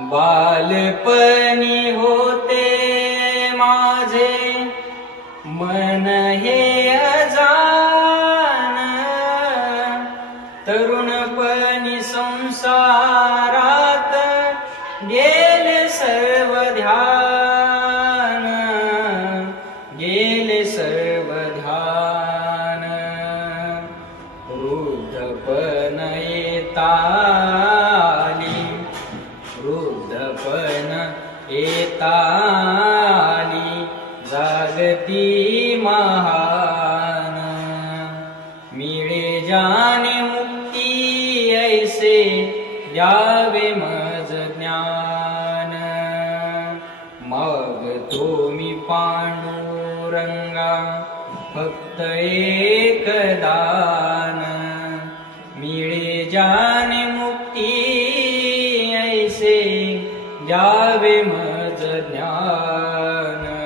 बालपणी होते माझे मन हे अजान, तरुणपणी संसारात गेले सर्व ध्यान, गेले सर्व ध्यान. वृद्धपण येताली, वृद्धपण येताली जागती महान. मिळे जाणे मुक्ती ऐसे द्यावे मज ज्ञान. मागतो मी पांडुरंगा फक्त एक दान. मिळे जाणे मुक्ती ऐसे द्यावे मज ज्ञान.